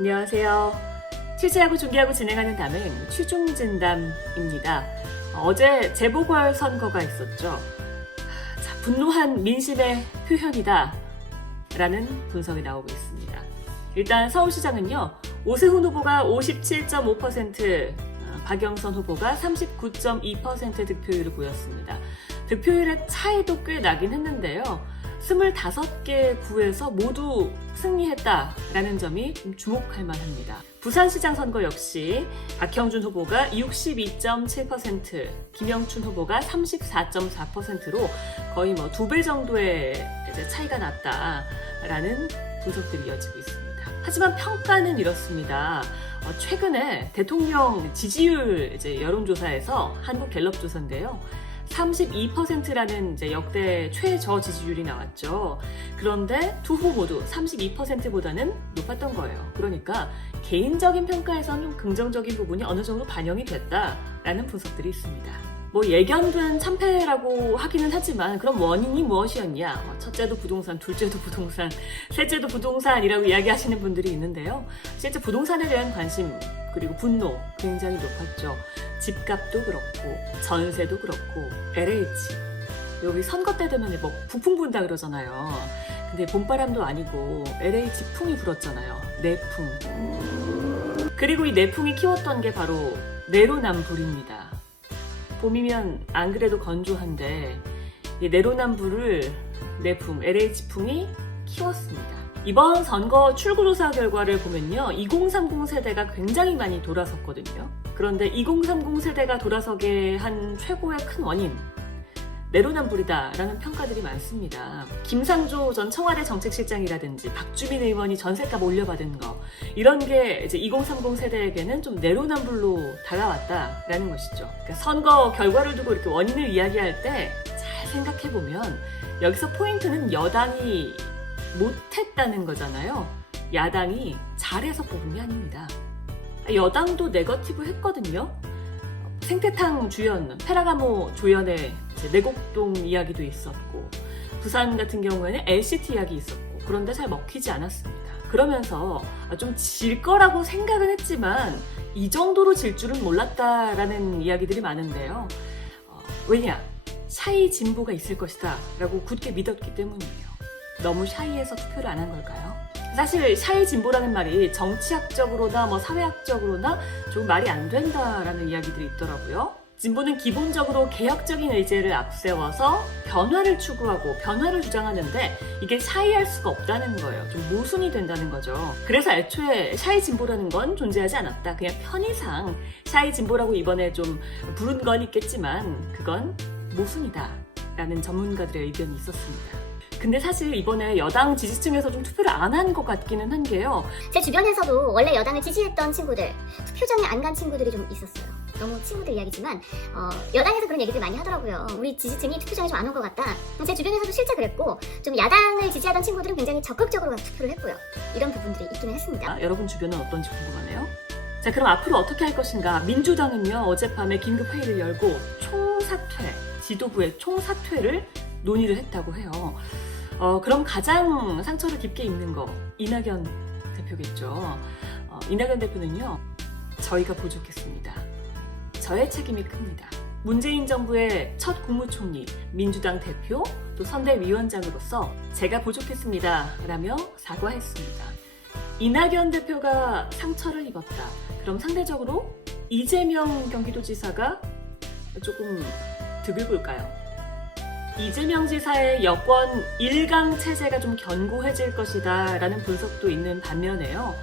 안녕하세요. 취재하고 준비하고 진행하는 담은 취중진담입니다. 어제 재보궐선거가 있었죠. 자, 분노한 민심의 표현이다 라는 분석이 나오고 있습니다. 일단 서울시장은요, 오세훈 후보가 57.5%, 박영선 후보가 39.2% 득표율을 보였습니다. 득표율의 차이도 꽤 나긴 했는데요. 25개 구에서 모두 승리했다라는 점이 좀 주목할 만합니다. 부산시장 선거 역시 박형준 후보가 62.7%, 김영춘 후보가 34.4%로 거의 2배 정도의 차이가 났다라는 분석들이 이어지고 있습니다. 하지만 평가는 이렇습니다. 최근에 대통령 지지율 여론조사에서 한국갤럽조사인데요. 32%라는 역대 최저 지지율이 나왔죠. 그런데 두 후보 모두 32%보다는 높았던 거예요. 그러니까 개인적인 평가에서는 좀 긍정적인 부분이 어느 정도 반영이 됐다라는 분석들이 있습니다. 예견된 참패라고 하기는 하지만 그럼 원인이 무엇이었냐? 첫째도 부동산, 둘째도 부동산, 셋째도 부동산이라고 이야기하시는 분들이 있는데요. 실제 부동산에 대한 관심 그리고 분노 굉장히 높았죠. 집값도 그렇고 전세도 그렇고 LH 여기 선거 때 되면 북풍 분다 그러잖아요. 근데 봄바람도 아니고 LH 풍이 불었잖아요. 내풍. 그리고 이 내풍이 키웠던 게 바로 내로남불입니다. 봄이면 안 그래도 건조한데 이 내로남불을 내풍, LH풍이 키웠습니다. 이번 선거 출구조사 결과를 보면요. 2030 세대가 굉장히 많이 돌아섰거든요. 그런데 2030 세대가 돌아서게 한 최고의 큰 원인, 내로남불이다라는 평가들이 많습니다. 김상조 전 청와대 정책실장이라든지 박주민 의원이 전셋값 올려받은 거, 이런 게 이제 2030 세대에게는 좀 내로남불로 다가왔다라는 것이죠. 그러니까 선거 결과를 두고 이렇게 원인을 이야기할 때 잘 생각해보면 여기서 포인트는 여당이 못했다는 거잖아요. 야당이 잘해서 뽑은 게 아닙니다. 여당도 네거티브 했거든요. 생태탕 주연, 페라가모 조연의 내곡동 이야기도 있었고, 부산 같은 경우에는 LCT 이야기 있었고, 그런데 잘 먹히지 않았습니다. 그러면서 좀 질 거라고 생각은 했지만 이 정도로 질 줄은 몰랐다라는 이야기들이 많은데요. 왜냐? 샤이 진보가 있을 것이다 라고 굳게 믿었기 때문이에요. 너무 샤이해서 투표를 안 한 걸까요? 사실 샤이 진보라는 말이 정치학적으로나 사회학적으로나 좀 말이 안 된다라는 이야기들이 있더라고요. 진보는 기본적으로 개혁적인 의제를 앞세워서 변화를 추구하고 변화를 주장하는데 이게 샤이할 수가 없다는 거예요. 좀 모순이 된다는 거죠. 그래서 애초에 샤이 진보라는 건 존재하지 않았다. 그냥 편의상 샤이 진보라고 이번에 좀 부른 건 있겠지만 그건 모순이다 라는 전문가들의 의견이 있었습니다. 근데 사실 이번에 여당 지지층에서 좀 투표를 안 한 것 같기는 한 게요. 제 주변에서도 원래 여당을 지지했던 친구들, 투표장에 안 간 친구들이 좀 있었어요. 너무 친구들 이야기지만 여당에서 그런 얘기들 많이 하더라고요. 우리 지지층이 투표장에 좀 안 온 것 같다. 제 주변에서도 실제 그랬고 좀 야당을 지지하던 친구들은 굉장히 적극적으로 투표를 했고요. 이런 부분들이 있기는 했습니다. 여러분 주변은 어떤지 궁금하네요. 자, 그럼 앞으로 어떻게 할 것인가? 민주당은요, 어젯밤에 긴급회의를 열고 총사퇴, 지도부의 총사퇴를 논의를 했다고 해요. 그럼 가장 상처를 깊게 입는 거 이낙연 대표겠죠. 이낙연 대표는요, 저희가 부족했습니다. 저의 책임이 큽니다. 문재인 정부의 첫 국무총리, 민주당 대표, 또 선대위원장으로서 제가 부족했습니다 라며 사과했습니다. 이낙연 대표가 상처를 입었다. 그럼 상대적으로 이재명 경기도지사가 조금 득을 볼까요? 이재명 지사의 여권 1강 체제가 좀 견고해질 것이다 라는 분석도 있는 반면에요.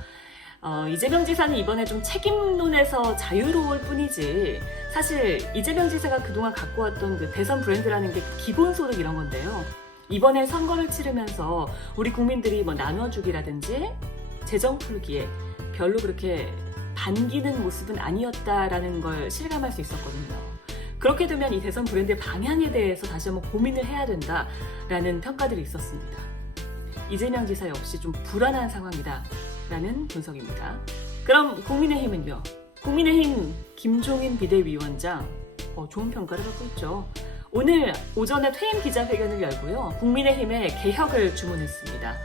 이재명 지사는 이번에 좀 책임론에서 자유로울 뿐이지 사실 이재명 지사가 그동안 갖고 왔던 그 대선 브랜드라는 게 기본소득 이런 건데요. 이번에 선거를 치르면서 우리 국민들이 나눠주기라든지 재정 풀기에 별로 그렇게 반기는 모습은 아니었다라는 걸 실감할 수 있었거든요. 그렇게 되면 이 대선 브랜드의 방향에 대해서 다시 한번 고민을 해야 된다라는 평가들이 있었습니다. 이재명 지사 역시 좀 불안한 상황이다라는 분석입니다. 그럼 국민의힘은요? 국민의힘 김종인 비대위원장 좋은 평가를 받고 있죠. 오늘 오전에 퇴임 기자회견을 열고요. 국민의힘에 개혁을 주문했습니다.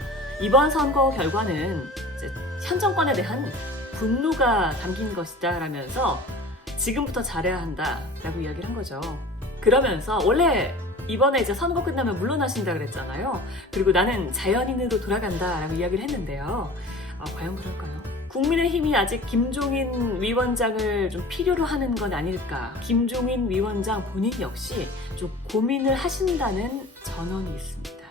이번 선거 결과는 이제 현 정권에 대한 분노가 담긴 것이다 라면서 지금부터 잘해야 한다라고 이야기를 한 거죠. 그러면서 원래 이번에 이제 선거 끝나면 물러나신다 그랬잖아요. 그리고 나는 자연인으로 돌아간다라고 이야기를 했는데요. 과연 그럴까요? 국민의힘이 아직 김종인 위원장을 좀 필요로 하는 건 아닐까. 김종인 위원장 본인 역시 좀 고민을 하신다는 전언이 있습니다.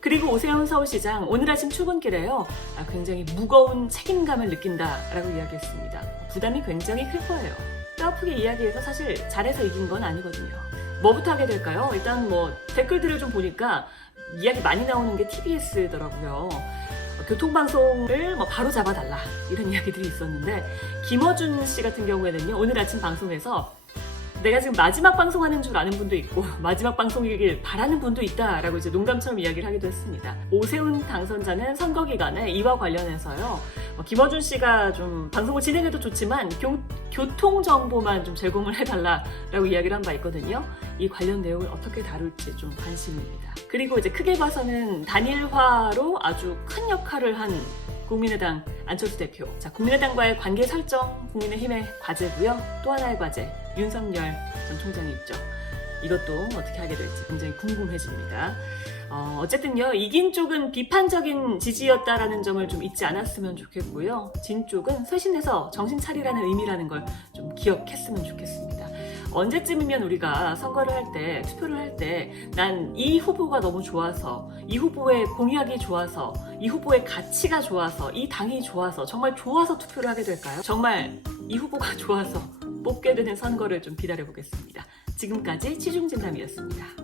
그리고 오세훈 서울시장 오늘 아침 출근길에요. 굉장히 무거운 책임감을 느낀다라고 이야기했습니다. 부담이 굉장히 클 거예요. 뼈아프게 이야기해서 사실 잘해서 이긴 건 아니거든요. 뭐부터 하게 될까요? 일단 댓글들을 좀 보니까 이야기 많이 나오는 게 TBS더라고요. 교통방송을 바로 잡아달라 이런 이야기들이 있었는데 김어준 씨 같은 경우에는요. 오늘 아침 방송에서 내가 지금 마지막 방송하는 줄 아는 분도 있고 마지막 방송이길 바라는 분도 있다라고 이제 농담처럼 이야기를 하기도 했습니다. 오세훈 당선자는 선거 기간에 이와 관련해서요. 김어준 씨가 좀 방송을 진행해도 좋지만 교통 정보만 좀 제공을 해달라라고 이야기를 한 바 있거든요. 이 관련 내용을 어떻게 다룰지 좀 관심입니다. 그리고 이제 크게 봐서는 단일화로 아주 큰 역할을 한 국민의당 안철수 대표. 자, 국민의당과의 관계 설정, 국민의힘의 과제고요. 또 하나의 과제, 윤석열 전 총장이 있죠. 이것도 어떻게 하게 될지 굉장히 궁금해집니다. 어쨌든요, 이긴 쪽은 비판적인 지지였다라는 점을 좀 잊지 않았으면 좋겠고요. 진 쪽은 쇄신해서 정신 차리라는 의미라는 걸 좀 기억했으면 좋겠습니다. 언제쯤이면 우리가 선거를 할 때, 투표를 할 때 난 이 후보가 너무 좋아서, 이 후보의 공약이 좋아서, 이 후보의 가치가 좋아서, 이 당이 좋아서, 정말 좋아서 투표를 하게 될까요? 정말 이 후보가 좋아서 뽑게 되는 선거를 좀 기다려보겠습니다. 지금까지 치중진담이었습니다.